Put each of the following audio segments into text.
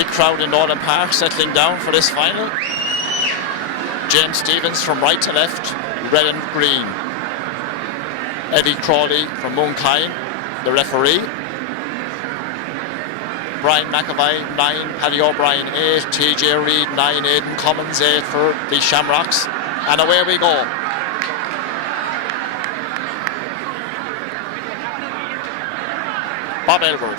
Big crowd in Nolan Park settling down for this final. James Stevens from right to left, red and green. Eddie Crawley from Moonkyne, the referee. Brian McAvoy 9, Paddy O'Brien 8, TJ Reid 9, Aidan Cummins 8 for the Shamrocks. And away we go. Bob Elwood.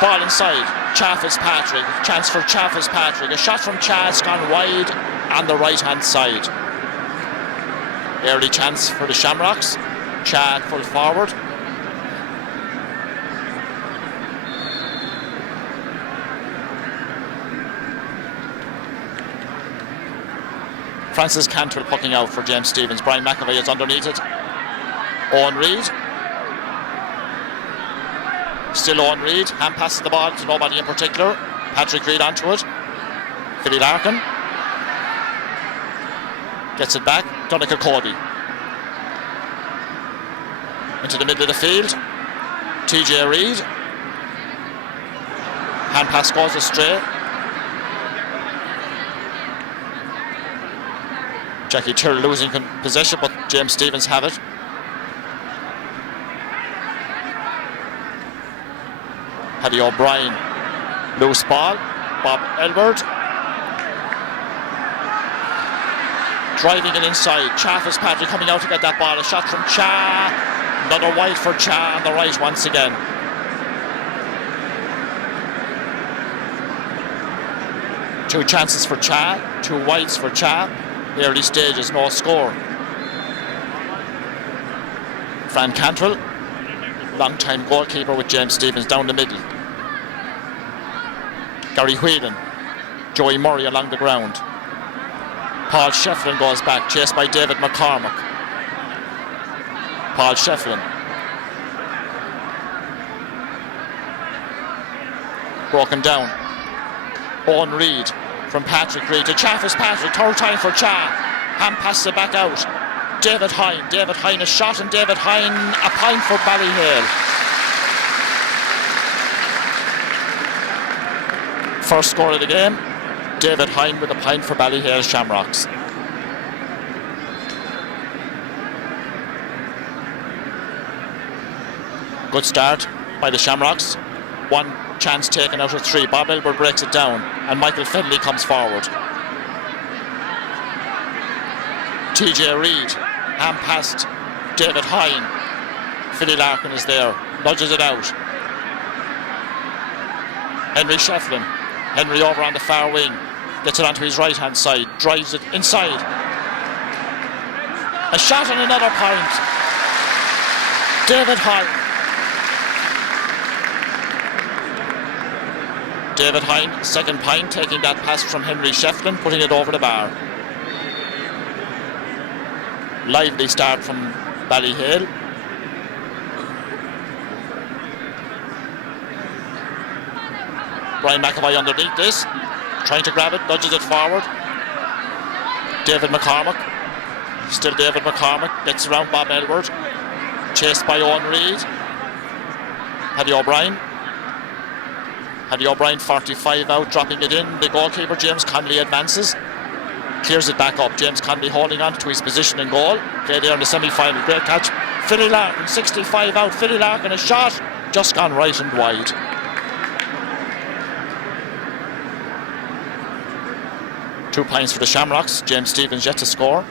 Ball inside, Chaffis Patrick, chance for Chaffis Patrick. A shot from Chad's gone wide on the right hand side. Early chance for the Shamrocks. Chad full forward. Francis Cantwell pucking out for James Stevens. Brian McAvoy is underneath it. Owen Reid. Still Owen Reid, hand passes the ball to nobody in particular. Patrick Reid onto it. Philly Larkin gets it back. Donegal Cody into the middle of the field. TJ Reid. Hand pass goes astray. Jackie Tyrrell losing possession, but James Stevens have it. Paddy O'Brien, loose ball. Bob Elwood driving it inside. Chaffis Patrick coming out to get that ball. A shot from Cha. Another wide for Cha on the right once again. Two chances for Cha, two wides for Cha. Early stages, no score. Fran Cantwell, long-time goalkeeper with James Stevens down the middle. Gary Whelan, Joey Murray along the ground. Paul Shefflin goes back, chased by David McCormack. Paul Shefflin. Broken down. Owen Reid from Patrick Reid to Chaffis Patrick. Third time for Cha. Hand passes it back out. David Hine. David Hine a shot, and David Hine a point for Ballyhale. First score of the game, David Hine with a point for Ballyhale Shamrocks. Good start by the Shamrocks. One chance taken out of three. Bob Elwood breaks it down, and Michael Finley comes forward. TJ Reid, hand past David Hine. Philly Larkin is there, nudges it out. Henry Shefflin. Henry over on the far wing, gets it onto his right hand side, drives it inside. A shot and another point. David Hine. David Hine, second point, taking that pass from Henry Shefflin, putting it over the bar. Lively start from Ballyhale. Brian McAvoy underneath this, trying to grab it, nudges it forward. David McCormack, still David McCormack, gets around Bob Elwood, chased by Owen Reid. Paddy O'Brien. Paddy O'Brien 45 out, dropping it in. The goalkeeper James Conley advances. clears it back up. James Connolly holding on to his position in goal. Play there in the semi-final. Great catch. Philly Larkin, 65 out. Philly Larkin, a shot just gone right and wide. Two points for the Shamrocks. James Stephens yet to score.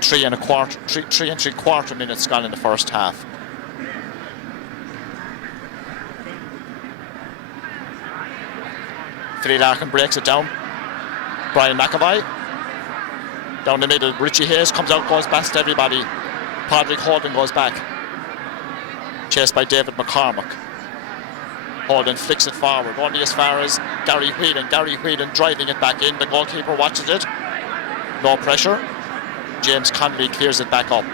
3 and 3/4 minutes gone in the first half. Philly Larkin breaks it down. Brian McAvoy down the middle. Richie Hayes comes out, goes past everybody. Padraig Holden goes back. Chased by David McCormack. Holden flicks it forward, only as far as Gary Whelan. Gary Whelan driving it back in. The goalkeeper watches it. No pressure. James Connolly clears it back up.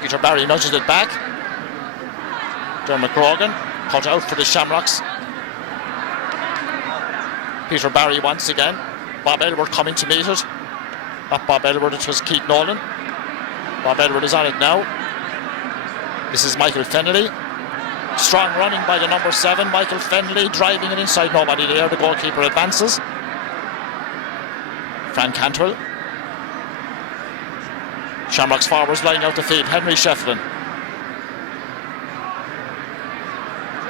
Peter Barry nudges it back. Dermot Grogan cut out for the Shamrocks. Peter Barry once again. Bob Elwood coming to meet it. Not Bob Elwood, it was Keith Nolan. Bob Elwood is on it now. This is Michael Fennelly. Strong running by the number 7. Michael Fennelly driving it inside, nobody there. The goalkeeper advances. Fran Cantwell. Shamrocks forwards lying out the field. Henry Shefflin.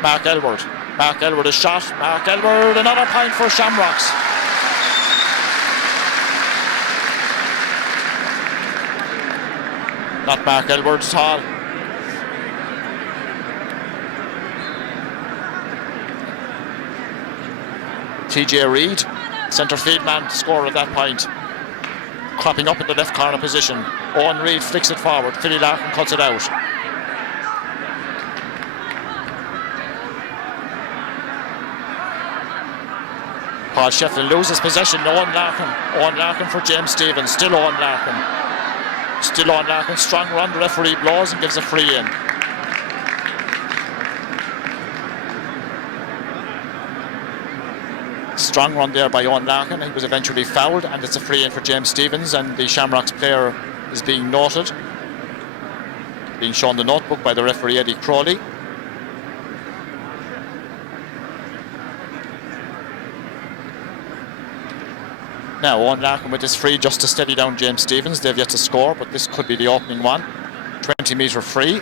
Mark Elwood. Mark Elwood is shot. Mark Elwood, another point for Shamrocks. Not Mark Elwood at all. TJ Reid, centre field man, scorer at that point. Cropping up in the left corner position. Owen Reid flicks it forward. Philly Larkin cuts it out. Paul Shefflin loses possession. Owen Larkin for James Stephens. Still Owen Larkin. Strong run. The referee blows and gives a free in. Strong run there by Owen Larkin. He was eventually fouled, and it's a free in for James Stephens, and the Shamrocks player is being noted. Being shown the notebook by the referee Eddie Crowley. Now Owen Larkin with his free just to steady down James Stephens. They've yet to score, but this could be the opening one. 20-metre free.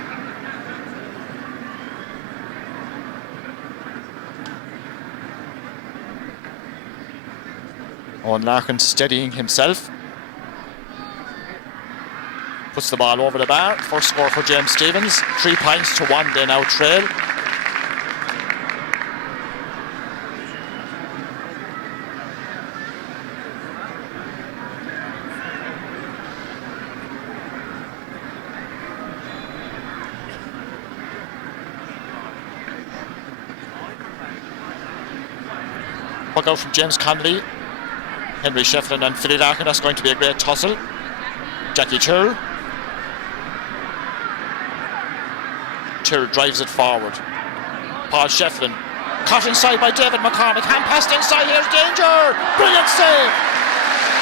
Owen Larkin steadying himself. Puts the ball over the bar. First score for James Stephens. 3 points to 1 they now trail. Puck out from James Connolly. Henry Shefflin and Philly Larkin. That's going to be a great tussle. Jackie Tyrrell. Tyrrell drives it forward. Paul Shefflin. Caught inside by David McCormack. Hand passed inside. Here's danger. Brilliant save.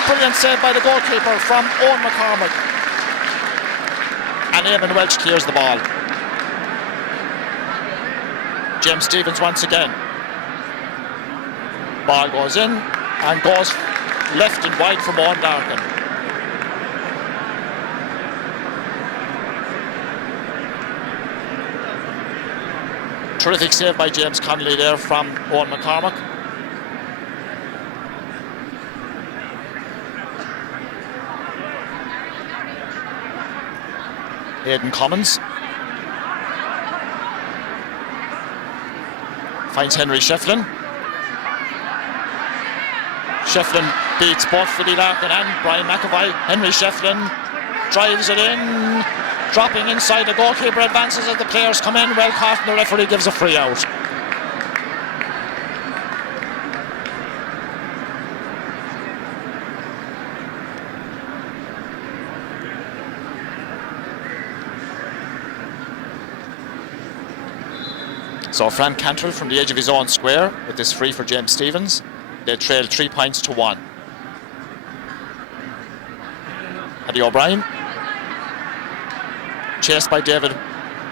Brilliant save by the goalkeeper from Owen McCormack. And Eamon Welch clears the ball. James Stephens once again. Ball goes in and goes left and wide from Owen Larkin. Terrific save by James Connolly there from Owen McCormack. Aidan Commons finds Henry Shefflin. Shefflin beats both Philly Larkin and Brian McAvoy. Henry Shefflin drives it in, dropping inside. The goalkeeper advances as the players come in. Well caught, and the referee gives a free out. So Fran Cantwell from the edge of his own square with this free for James Stephens. They trail 3 points to 1. Paddy O'Brien. Chased by David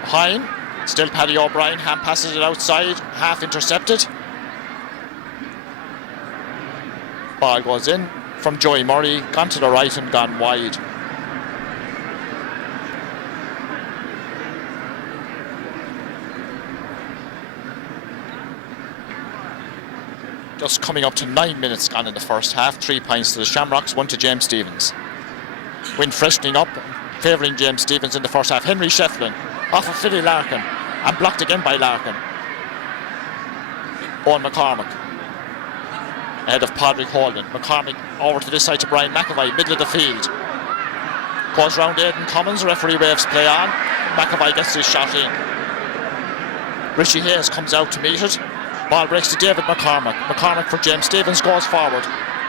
Hine. Still Paddy O'Brien. Hand passes it outside. Half intercepted. Ball goes in from Joey Murray, gone to the right and gone wide. Just coming up to 9 minutes gone in the first half. 3 points to the Shamrocks, 1 to James Stevens. Wind freshening up, favouring James Stevens in the first half. Henry Shefflin off of Philly Larkin and blocked again by Larkin. Owen McCormick ahead of Padraig Holden. McCormick over to this side to Brian McAvoy, middle of the field. Goes round Aidan Cummins, referee waves play on. McAvoy gets his shot in. Richie Hayes comes out to meet it. Ball breaks to David McCormick. McCormick for James Stevens goes forward.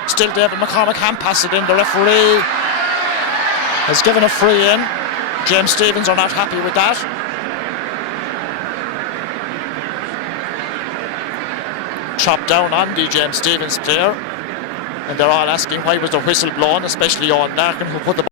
Still David McCormick, hand pass it in. The referee has given a free in. James Stevens are not happy with that. Chopped down on the James Stevens player, and they're all asking why was the whistle blown, especially Owen Larkin, who put the